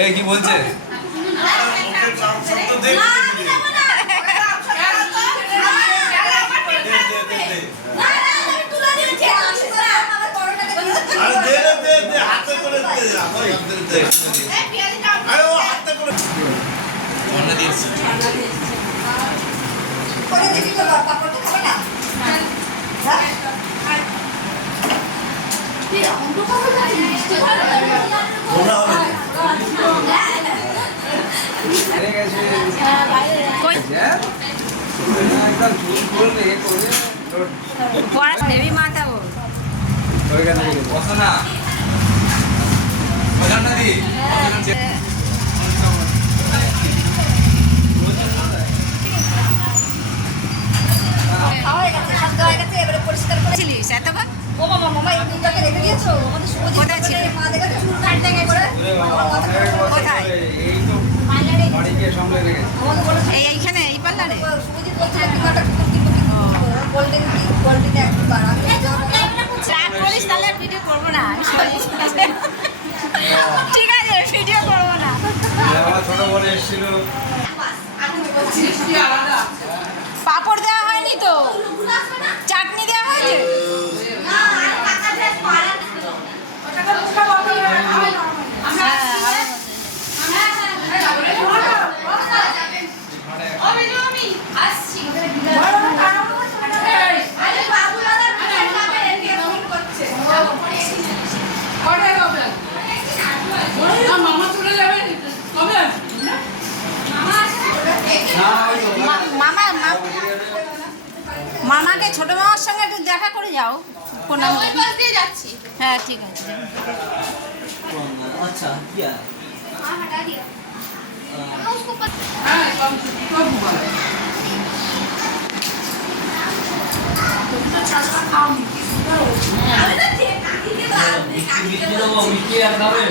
এই কি বলছে? দেবী মাতা বসো না দি ও মামা মামা এই দুটাকে রেখে দিয়েছো আমাদের কোথায় ছিল মা দেখে চুল কাটতে গেছে কোথায় এই তো বাড়ি গিয়ে সামনে রেখেছে এইখানে এই পাল্লারে সুজিত বলছে দুটো গোল্ডেন গোল্ডেন একবার আমি রাগ করিস তাহলে ভিডিও করবো না ঠিক আছে ভিডিও করবো না আমার ছোট বলে এসেছিল পাপড় দেওয়া হয়নি তো চাটনি দেওয়া হয়েছে মামাকে ছোট মামার সঙ্গে একটু দেখা করে যাও কোন যাচ্ছি হ্যাঁ ঠিক আছে अच्छा क्या हाँ हटा दिया उसको मिट्टी खावे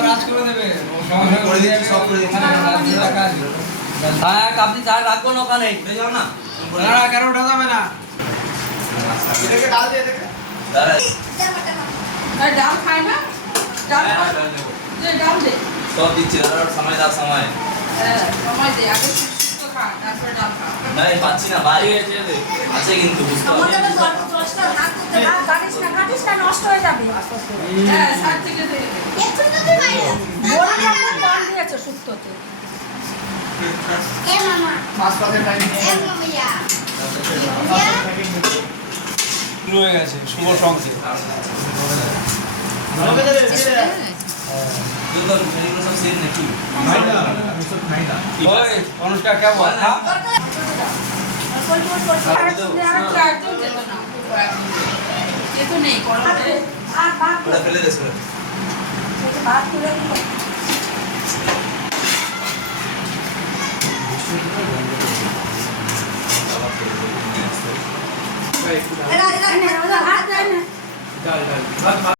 রাজ করে দেবে করে দিচ্ছি সব করে দিচ্ছি কাজ হ্যাঁ আপনি চার রাখবো না ওখানে যাও না না কেন ওঠা যাবে না এটাকে ডাল দিয়ে দেখে डाल खाए ना डाल दे डाल दे সব দিচ্ছি দাদা সময় দাও সময় समय दे आगे तो खा তারপরে ডাল খা না পাচ্ছি না বাইরে আছে কিন্তু বুঝতে আমাদের পারছি তো 10টা হাত করতে না কাটিস না নষ্ট হয়ে যাবে হ্যাঁ সাত থেকে দে একটু তো তুই বাইরে বলি আমরা কম দিয়েছে শুক্তোতে এ মামা মাছ পাতে টাইম এ মামিয়া শুরু হয়ে গেছে শুভ সংকেত सब सेम नहीं ওই অনুষ্কা কেমন ये तो नहीं करो बड़ा पहले दे सर बात पूरा डाल डाल